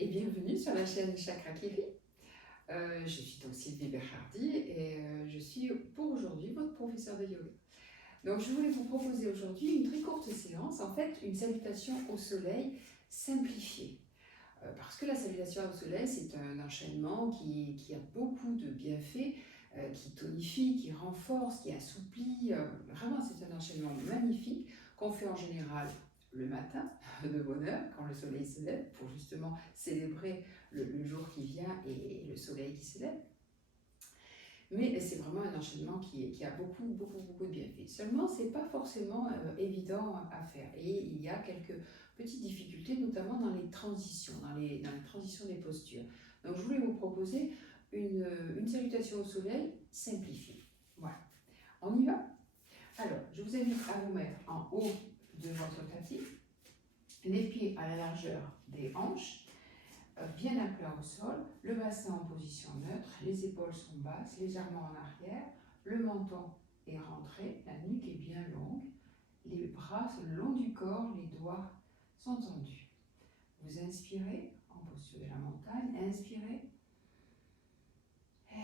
Et bienvenue sur la chaîne Chakra Kiri. Je suis donc Sylvie Berardi et je suis pour aujourd'hui votre professeur de yoga. Donc je voulais vous proposer aujourd'hui une très courte séance, en fait une salutation au soleil simplifiée. Parce que la salutation au soleil, c'est un enchaînement qui a beaucoup de bienfaits, qui tonifie, qui renforce, qui assouplit. Vraiment, c'est un enchaînement magnifique qu'on fait en général le matin, de bonne heure, quand le soleil se lève, pour justement célébrer le jour qui vient et le soleil qui se lève. Mais c'est vraiment un enchaînement qui a beaucoup de bienfaits. Seulement, ce n'est pas forcément évident à faire. Et il y a quelques petites difficultés, notamment dans les transitions, dans les transitions des postures. Donc, je voulais vous proposer une salutation au soleil simplifiée. Voilà. On y va? Alors, je vous invite à vous mettre en haut de votre tapis, les pieds à la largeur des hanches, bien à plat au sol, le bassin en position neutre, les épaules sont basses, légèrement en arrière, le menton est rentré, la nuque est bien longue, les bras sont le long du corps, les doigts sont tendus. Vous inspirez en posture de la montagne, inspirez,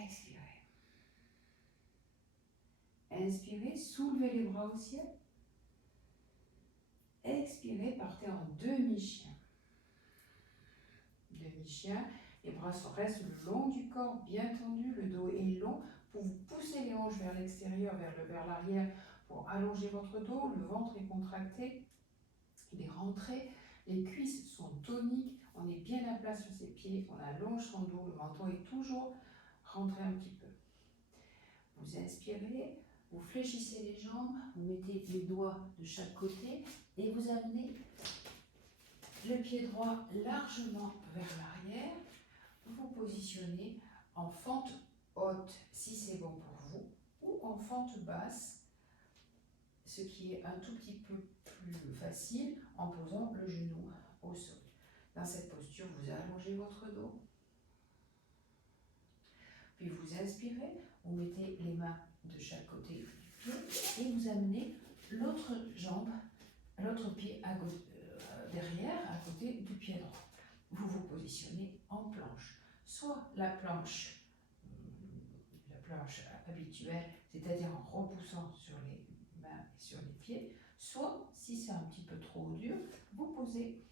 expirez. Inspirez, soulevez les bras au ciel. Expirez, partez en demi-chien. Demi-chien, les bras restent le long du corps, bien tendu, le dos est long. Pour vous pousser les hanches vers l'extérieur, vers l'arrière, pour allonger votre dos, le ventre est contracté, il est rentré, les cuisses sont toniques, on est bien à plat sur ses pieds, on allonge son dos, le menton est toujours rentré un petit peu. Vous inspirez, vous fléchissez les jambes, vous mettez les doigts de chaque côté et vous amenez le pied droit largement vers l'arrière. Vous positionnez en fente haute si c'est bon pour vous ou en fente basse, ce qui est un tout petit peu plus facile en posant le genou au sol. Dans cette posture, vous allongez votre dos. Puis vous inspirez, vous mettez les mains de chaque côté du pied et vous amenez l'autre jambe, l'autre pied derrière, à côté du pied droit. Vous vous positionnez en planche. Soit la planche habituelle, c'est-à-dire en repoussant sur les mains et sur les pieds, soit, si c'est un petit peu trop dur, vous posez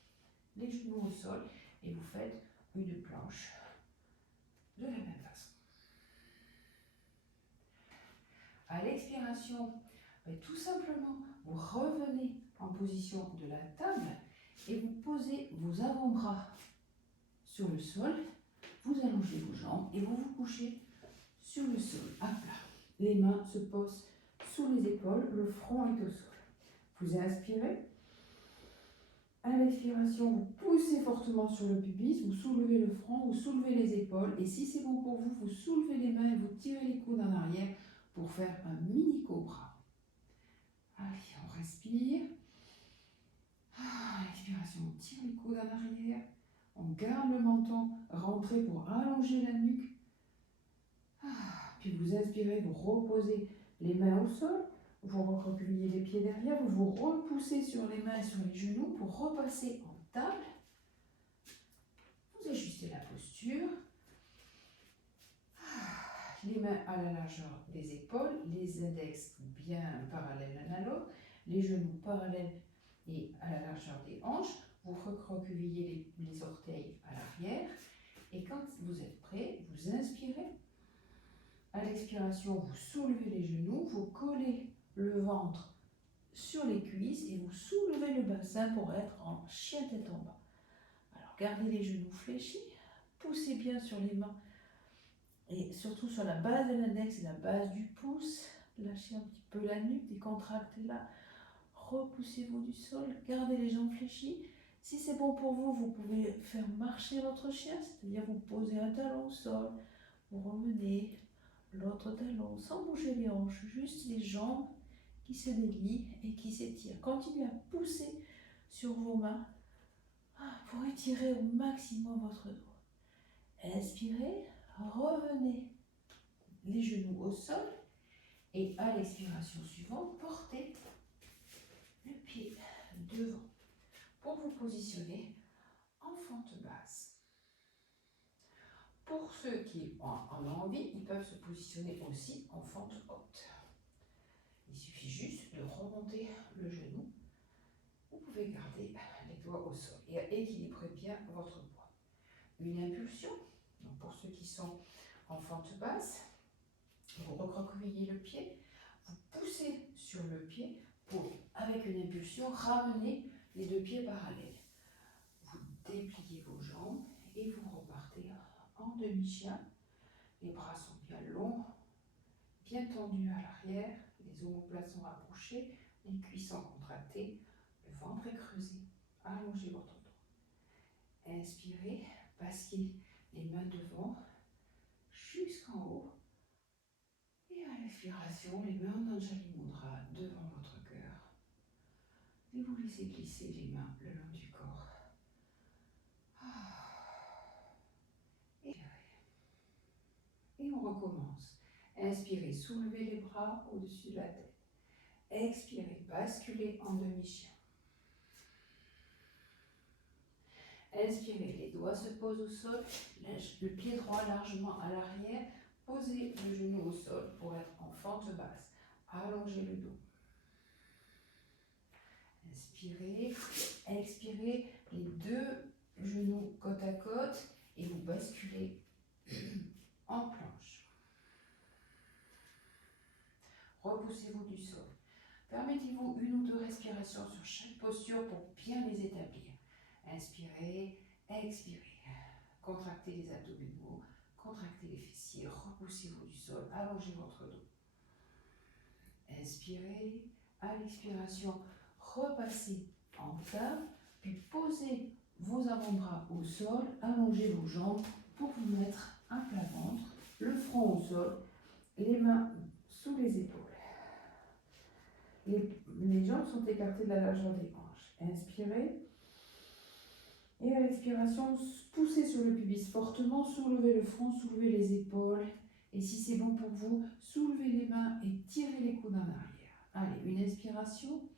les genoux au sol et vous faites une planche de la même façon. À l'expiration, tout simplement, vous revenez en position de la table et vous posez vos avant-bras sur le sol, vous allongez vos jambes et vous vous couchez sur le sol, à plat. Les mains se posent sous les épaules, le front est au sol. Vous inspirez. À l'expiration, vous poussez fortement sur le pubis, vous soulevez le front, vous soulevez les épaules. Et si c'est bon pour vous, vous soulevez les mains et vous tirez les coudes en arrière pour faire un mini cobra. Allez, on respire. Expiration, on tire les coudes en arrière. On garde le menton rentré pour allonger la nuque. Puis vous inspirez, vous reposez les mains au sol, vous recroquevillez les pieds derrière, vous vous repoussez sur les mains et sur les genoux pour repasser en table. Vous ajustez la posture. Les mains à la largeur des épaules, les index bien parallèles l'un à l'autre, les genoux parallèles et à la largeur des hanches. Vous recroquevillez les orteils à l'arrière. Et quand vous êtes prêt, vous inspirez. À l'expiration, vous soulevez les genoux, vous collez le ventre sur les cuisses et vous soulevez le bassin pour être en chien tête en bas. Alors gardez les genoux fléchis, poussez bien sur les mains et surtout sur la base de l'index et la base du pouce. Lâchez un petit peu la nuque, décontractez-la, repoussez-vous du sol, gardez les jambes fléchies. Si c'est bon pour vous, vous pouvez faire marcher votre chien, c'est-à-dire vous posez un talon au sol, vous revenez, l'autre talon, sans bouger les hanches, juste les jambes qui se délient et qui s'étirent. Continuez à pousser sur vos mains pour étirer au maximum votre dos. Inspirez, revenez les genoux au sol et à l'expiration suivante, portez le pied devant pour vous positionner en fente basse. Pour ceux qui en ont envie, ils peuvent se positionner aussi en fente haute. Il suffit juste de remonter le genou. Vous pouvez garder les doigts au sol et équilibrer bien votre poids. Une impulsion, donc pour ceux qui sont en fente basse, vous recroquevillez le pied, vous poussez sur le pied pour, avec une impulsion, ramener les deux pieds parallèles. Vous dépliez vos jambes et vous repartez en demi-chien. Les bras sont bien longs, bien tendus à l'arrière, les omoplates sont rapprochées, les cuisses sont contractées, le ventre est creusé. Allongez votre dos. Inspirez, passez les mains devant jusqu'en haut. Et à l'expiration, les mains en Anjali Mudra devant votre cœur. Et vous laissez glisser les mains le long du corps. Et on recommence. Inspirez, soulevez les bras au-dessus de la tête. Expirez, basculez en demi-chien. Inspirez, les doigts se posent au sol, le pied droit largement à l'arrière. Posez le genou au sol pour être en fente basse. Allongez le dos. Inspirez, expirez, les deux genoux côte à côte et vous basculez en planche. Repoussez-vous du sol. Permettez-vous une ou deux respirations sur chaque posture pour bien les établir. Inspirez, expirez. Contractez les abdominaux, contractez les fessiers, repoussez-vous du sol, allongez votre dos. Inspirez, à l'expiration, repassez en table, puis posez vos avant-bras au sol, allongez vos jambes pour vous mettre un plat ventre, le front au sol, les mains sous les épaules. Les jambes sont écartées de la largeur des hanches. Inspirez. Et à l'expiration, poussez sur le pubis fortement, soulevez le front, soulevez les épaules. Et si c'est bon pour vous, soulevez les mains et tirez les coudes en arrière. Allez, une inspiration.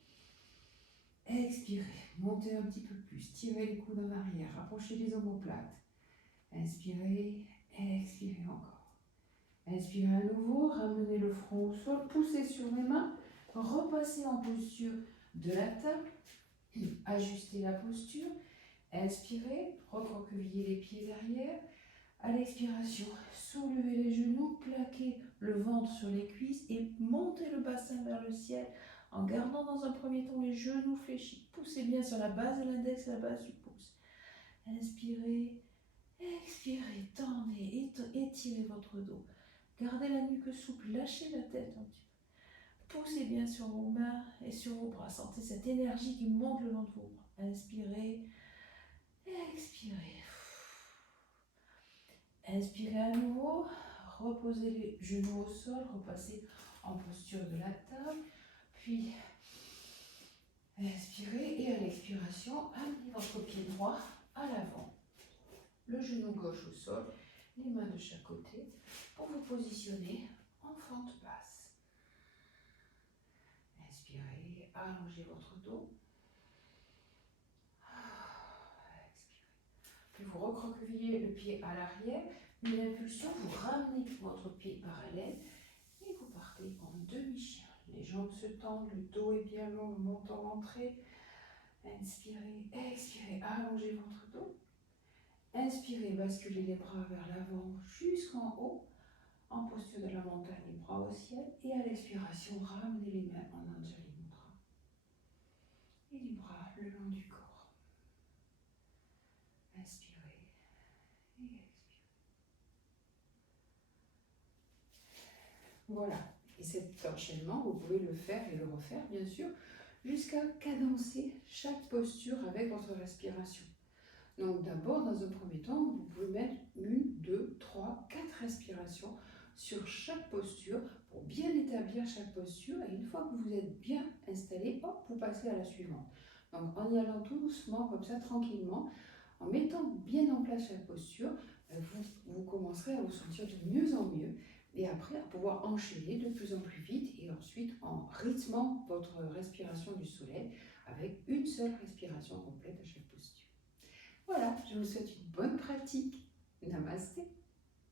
Expirez, montez un petit peu plus, tirez les coudes en arrière, rapprochez les omoplates. Inspirez, expirez encore. Inspirez à nouveau, ramenez le front au sol, poussez sur les mains, repassez en posture de la table, ajustez la posture. Inspirez, recroquevillez les pieds derrière. À l'expiration, soulevez les genoux, plaquez le ventre sur les cuisses et montez le bassin vers le ciel en gardant dans un premier temps les genoux fléchis. Poussez bien sur la base de l'index, la base du pouce. Inspirez, expirez, tendez, étirez votre dos. Gardez la nuque souple, lâchez la tête un petit peu. Poussez bien sur vos mains et sur vos bras. Sentez cette énergie qui monte le long de vos bras. Inspirez. Expirez. Inspirez à nouveau. Reposez les genoux au sol. Repassez en posture de la table. Puis, inspirez et à l'expiration, amenez votre pied droit à l'avant. Le genou gauche au sol. Les mains de chaque côté pour vous positionner en fente basse. Inspirez. Allongez votre dos. Puis vous recroquevillez le pied à l'arrière, une impulsion, vous ramenez votre pied parallèle et vous partez en demi-chien. Les jambes se tendent, le dos est bien long, le menton rentré. Inspirez, expirez, allongez votre dos. Inspirez, basculez les bras vers l'avant jusqu'en haut, en posture de la montagne, les bras au ciel. Et à l'expiration, ramenez les mains en Anjali Mudra. Et les bras le long du corps. Inspirez et expirez. Voilà. Et cet enchaînement, vous pouvez le faire et le refaire, bien sûr, jusqu'à cadencer chaque posture avec votre respiration. Donc d'abord, dans un premier temps, vous pouvez mettre 1, 2, 3, 4 respirations sur chaque posture pour bien établir chaque posture. Et une fois que vous êtes bien installé, hop, vous passez à la suivante. Donc en y allant tout doucement, comme ça, tranquillement, en mettant bien en place chaque posture, vous commencerez à vous sentir de mieux en mieux et après à pouvoir enchaîner de plus en plus vite et ensuite en rythmant votre respiration du soleil avec une seule respiration complète à chaque posture. Voilà, je vous souhaite une bonne pratique. Namaste.